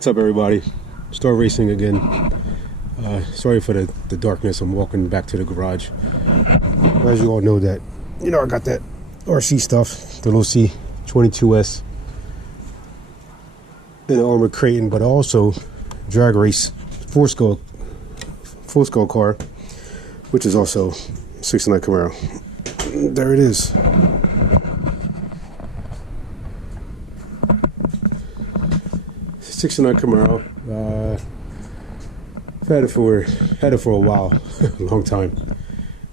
What's up, everybody? Start racing again. Sorry for the darkness. I'm walking back to the garage. As you all know that, I got that RC stuff, the Losi 22S in an armored crate, but also drag race full skull car, which is also 69 Camaro. There it is. '69 Camaro. Had it for a while, a long time,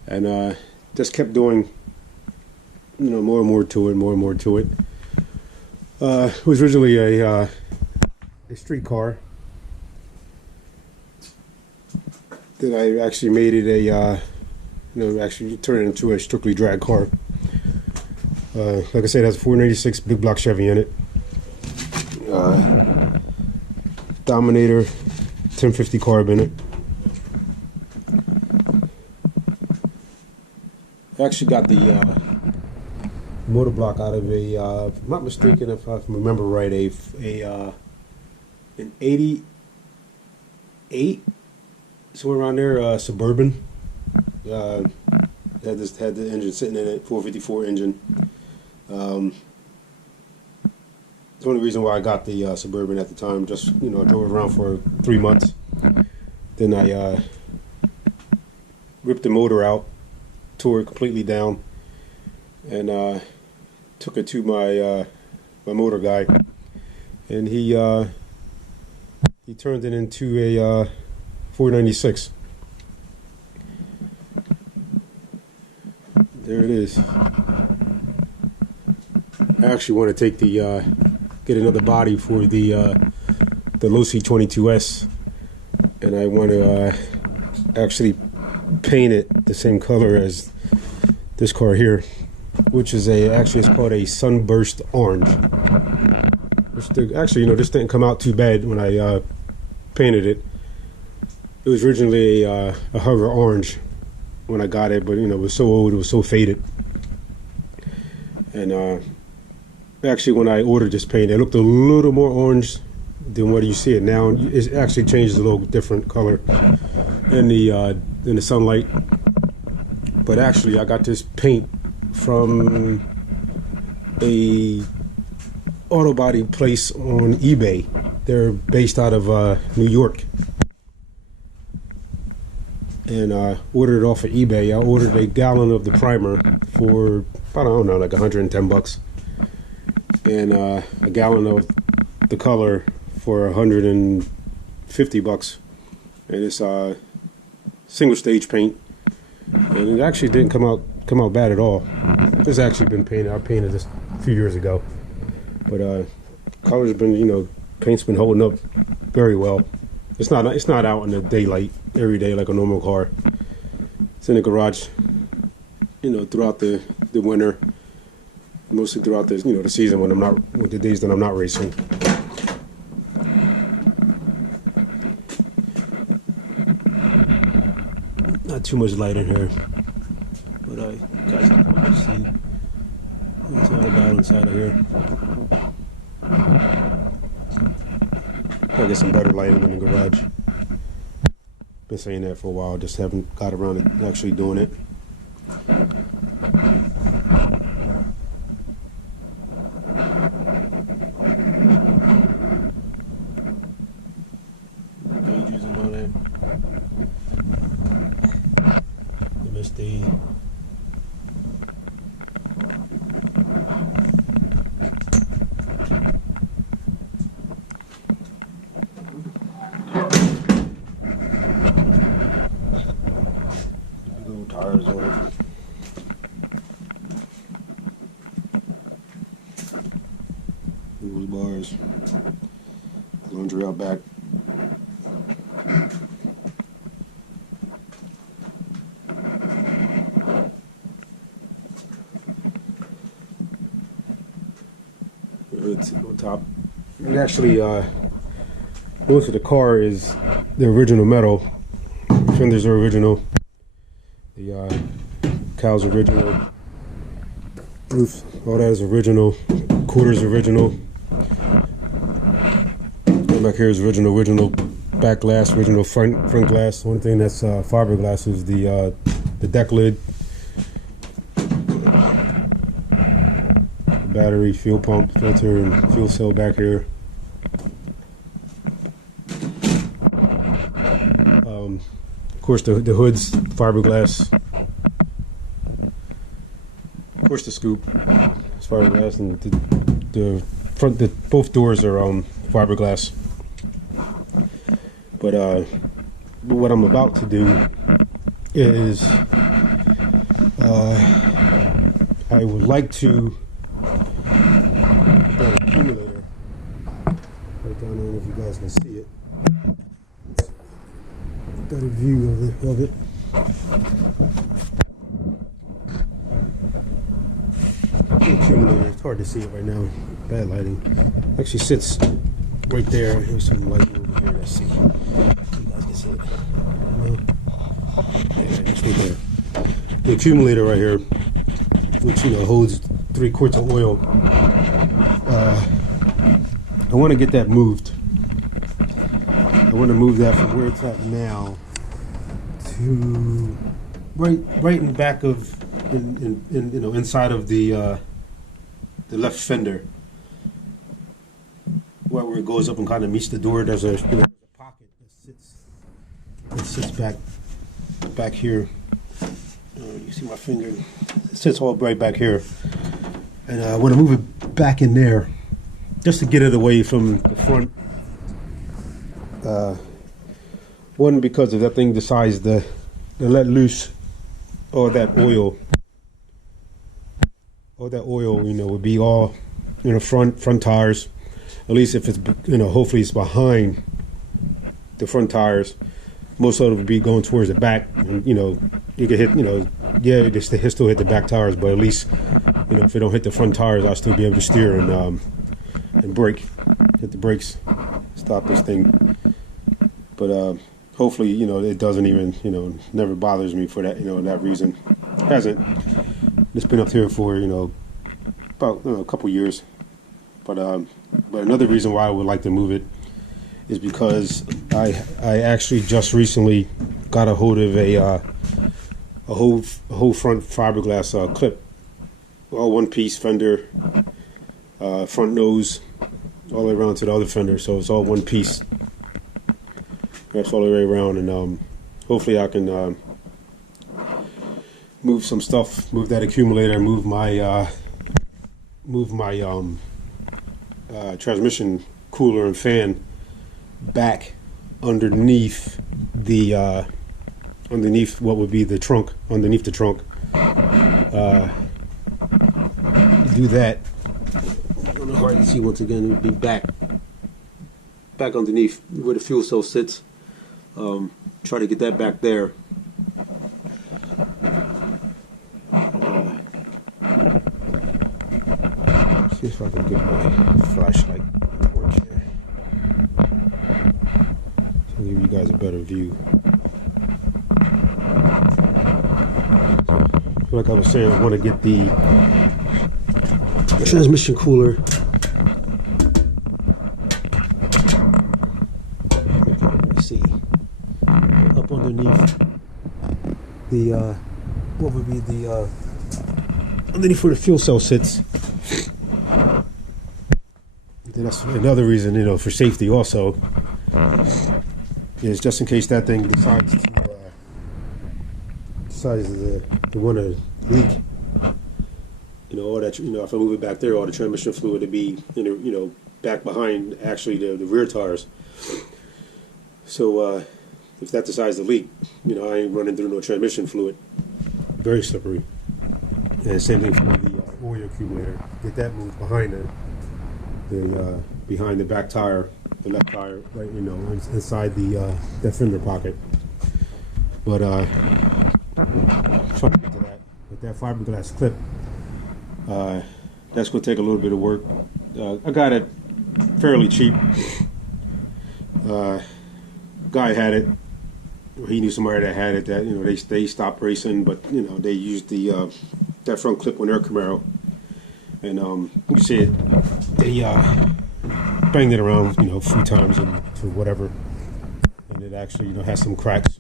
and just kept doing, more and more to it. It was originally a street car. Then I actually made it actually turned it into a strictly drag car. Like I said, it has a 496 big block Chevy in it. Dominator 1050 carb in it. I actually got the motor block out of a, if I'm not mistaken, if I remember right, an 88, somewhere around there, Suburban. Had the engine sitting in it, 454 engine. The only reason why I got the Suburban at the time, just, I drove around for 3 months. Then I ripped the motor out, tore it completely down, and took it to my motor guy, and he turned it into a 496. There it is. I actually want to take get another body for the Losi 22S, and I want to actually paint it the same color as this car here, which is actually it's called a sunburst orange. Which actually, this didn't come out too bad when I painted it. It was originally a hover orange when I got it, but it was so old, it was so faded. And actually, when I ordered this paint, it looked a little more orange than what you see it now. It actually changes a little different color in the sunlight. But actually, I got this paint from a auto body place on eBay. They're based out of New York, and I ordered it off of eBay. I ordered a gallon of the primer for I don't know, like 110 bucks. And a gallon of the color for 150 bucks, and it's single stage paint, and it actually didn't come out bad at all. It's actually been painted. I painted this a few years ago, but color's been, paint's been holding up very well. It's not out in the daylight every day like a normal car. It's in the garage, throughout the winter. Mostly throughout this, the season with the days that I'm not racing. Not too much light in here, but guys can probably see what's all about inside of here. I'll get some better lighting in the garage. Been saying that for a while, just haven't got around to actually doing it. The little tires on it. Those bars. Laundry out back. Hood's on top. And actually, most of the car is the original metal. Fenders are original. The cow's original. Roof, all that is original. Quarters original. And back here is original back glass, original front glass. One thing that's fiberglass is the deck lid, the battery, fuel pump, filter, and fuel cell back here. Of course, the hood's fiberglass. Of course, the scoop is fiberglass, and the front, both doors are fiberglass. But what I'm about to do is I would like to put an accumulator right down there, if you guys can see it. Better view of it. The accumulator, it's hard to see it right now, bad lighting. Actually sits right there. Here's some lighting over here. Let's see. You guys can see it. No? Yeah, it's right there. The accumulator right here, which holds 3 quarts of oil. I want to get that moved. I want to move that from where it's at now to right in back of inside of the left fender, where it goes up and kind of meets the door. There's a pocket that sits back here. You see my finger? It sits all right back here, and I want to move it back in there just to get it away from the front. One, because if that thing decides to let loose all that oil, would be all front tires. At least if it's hopefully it's behind the front tires. Most of it would be going towards the back, and you could hit it still hit the back tires, but at least if it don't hit the front tires, I'll still be able to steer and brake, hit the brakes, stop this thing. But hopefully, it doesn't even, never bothers me for that, that reason. It hasn't. It's been up here for, about a couple years. But another reason why I would like to move it is because I actually just recently got a hold of a whole front fiberglass clip, all one piece fender, front nose, all the way around to the other fender. So it's all one piece. That's all the way around, and hopefully I can move some stuff, move that accumulator, move my transmission cooler and fan back underneath the underneath what would be the trunk, underneath the trunk. Do that. It's hard to see once again. It would be back underneath where the fuel cell sits. Try to get that back there. See if I can get my flashlight to work here. So I'll give you guys a better view. So, like I was saying, I want to get the transmission cooler. See, up underneath the what would be the underneath where the fuel cell sits. That's another reason, for safety also, is just in case that thing decides to want to leak. All that, if I move it back there, all the transmission fluid would be, back behind actually the rear tires. So if that decides to leak, I ain't running through no transmission fluid. Very slippery. And same thing for the oil accumulator. Get that moved behind the behind the back tire, the left tire, right, inside the fender pocket. But trying to get to that with that fiberglass clip. That's going to take a little bit of work. I got it fairly cheap. Guy had it. He knew somebody that had it. That they stopped racing, but they used the that front clip on their Camaro, and you see it. banged it around, a few times and for whatever, and it actually, has some cracks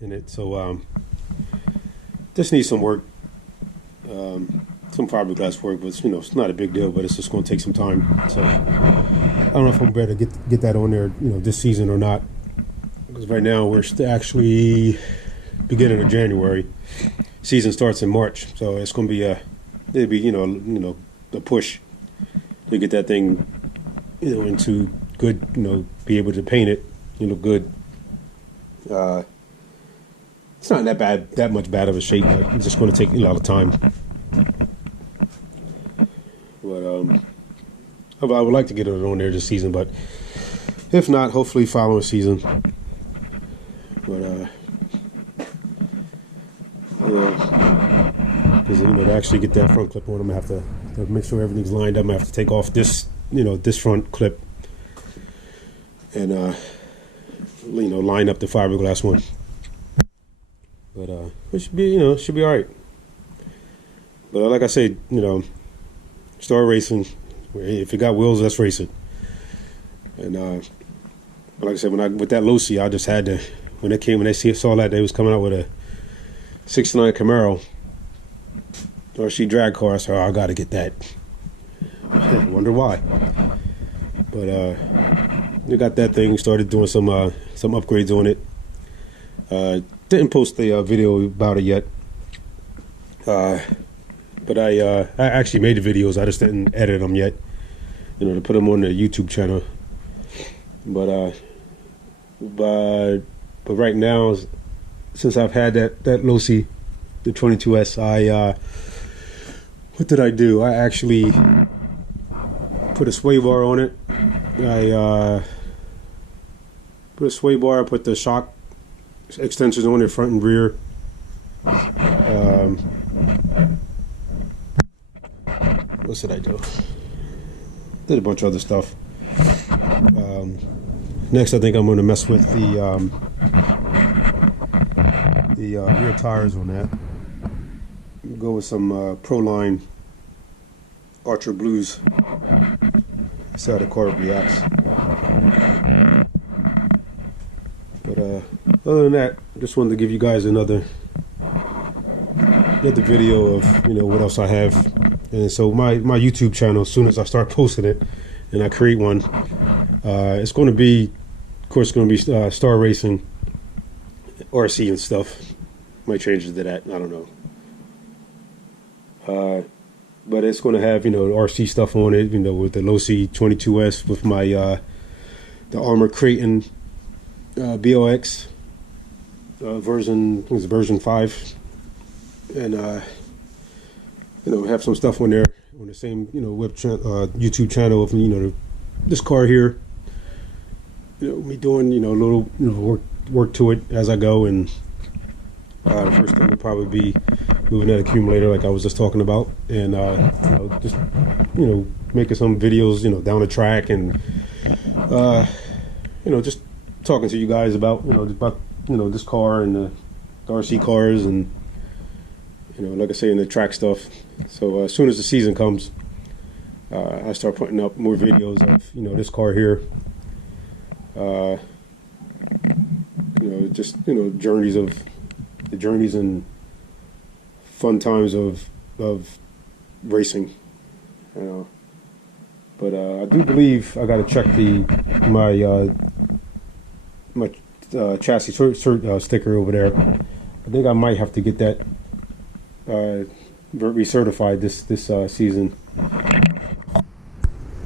in it. So this needs some work, some fiberglass work, but it's not a big deal. But it's just going to take some time. So I don't know if I'm better get that on there, this season or not. Because right now we're actually beginning of January. Season starts in March, so it's going to be it'll be a push to get that thing into good, be able to paint it good. It's not that much bad of a shape, but it's just going to take a lot of time. But I would like to get it on there this season, but if not, hopefully following season. But because to actually get that front clip on, I'm gonna have to make sure everything's lined up. I'm gonna have to take off this this front clip and line up the fiberglass one. But it should be all right. But like I said, start racing. If it got wheels, let's race it. And like I said, with that Losi, I just had to, when they saw that they was coming out with a '69 Camaro RC drag car, so I got to get that. Wonder why. But we got that thing, started doing some upgrades on it. Didn't post the video about it yet. But I actually made the videos. I just didn't edit them yet, to put them on the YouTube channel. But right now, since I've had that Losi, the 22S, what did I do? I actually put a sway bar on it. I put a sway bar. I put the shock extensions on it, front and rear. What did I do? Did a bunch of other stuff. Next, I think I'm going to mess with the rear tires on that. Go with some Proline Archer Blues. See how the car reacts. But other than that, I just wanted to give you guys another video of what else I have. And so my YouTube channel, as soon as I start posting it and I create one, it's going to be, of course, Star Racing, RC and stuff. Might change it to that, I don't know. But it's going to have RC stuff on it, with the Losi 22S, with my the Armor Creighton BOX version, I think it's version 5, and have some stuff on there on the same YouTube channel of this car here. Me doing a little work to it as I go, and the first thing would probably be moving that accumulator like I was just talking about, and just making some videos down the track, and just talking to you guys about this car and the RC cars, and like I say, in the track stuff. So as soon as the season comes, I start putting up more videos of this car here. Just journeys and fun times of racing. But I do believe I got to check my chassis sticker over there. I think I might have to get that recertified this season.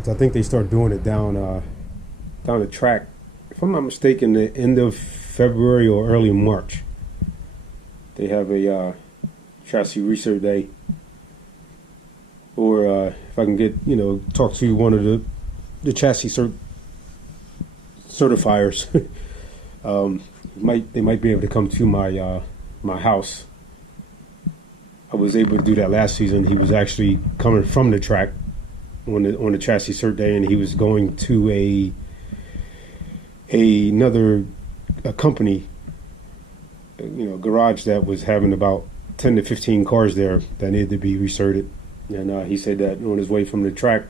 So I think they start doing it down the track, if I'm not mistaken, the end of February or early March. They have a chassis recert day, or if I can get talk to one of the chassis certifiers, they might be able to come to my house. I was able to do that last season. He was actually coming from the track on the chassis cert day, and he was going to another company, garage that was having about 10 to 15 cars there that needed to be recerted. And he said that on his way from the track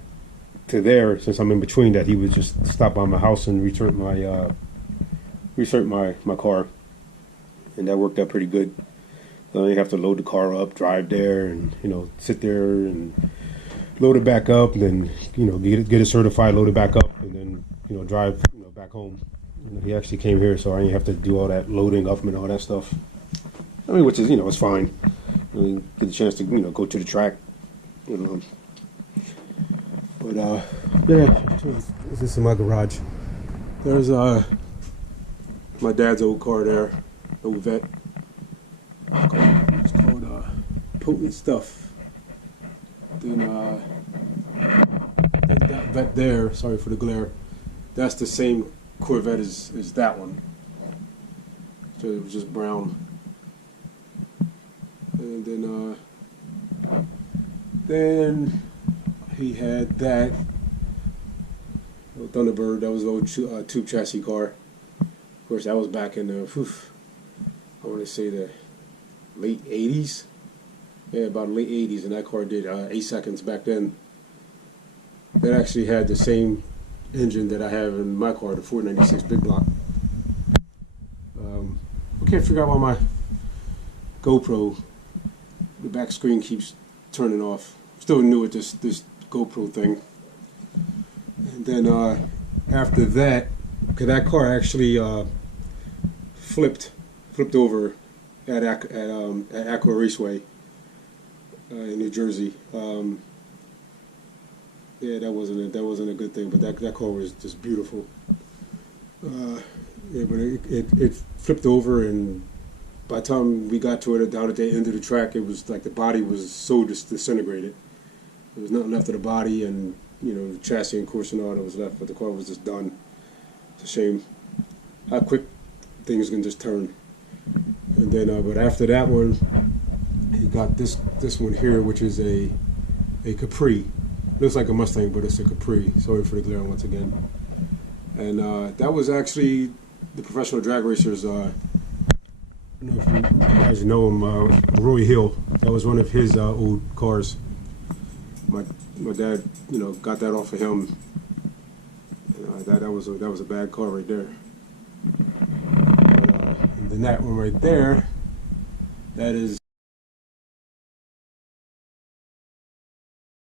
to there, since I'm in between that, he would just stop by my house and return my car, and that worked out pretty good. So you have to load the car up, drive there, and sit there and load it back up, and then get it certified, load it back up, and then drive back home. He actually came here, so I didn't have to do all that loading up and all that stuff. I mean, which is it's fine. I mean, get a chance to go to the track. But yeah, this is my garage. There's my dad's old car there, old vet. It's called Potent Stuff. Then that vet there, sorry for the glare, that's the same Corvette as that one. So it was just brown. And then he had that Thunderbird. That was an old tube chassis car. Of course, that was back in the I want to say the late 80s. Yeah, about late 80s, and that car did 8 seconds back then. That actually had the same engine that I have in my car, the 496 Big Block. I can't figure out why my GoPro, the back screen keeps turning off. Still new at this GoPro thing. And then after that, because that car actually flipped over at Aqua Raceway in New Jersey. Yeah, that wasn't a good thing, but that car was just beautiful. Yeah, but it flipped over, and by the time we got to it down at the end of the track, it was like the body was so disintegrated. There was nothing left of the body, and the chassis and course and all that was left, but the car was just done. It's a shame how quick things can just turn. And then, but after that one, he got this one here, which is a Capri. Looks like a Mustang, but it's a Capri. Sorry for the glare once again. And that was actually the professional drag racers. I don't know if you guys know him, Roy Hill. That was one of his old cars. My dad, got that off of him. That was a bad car right there. But, and then that one right there, that is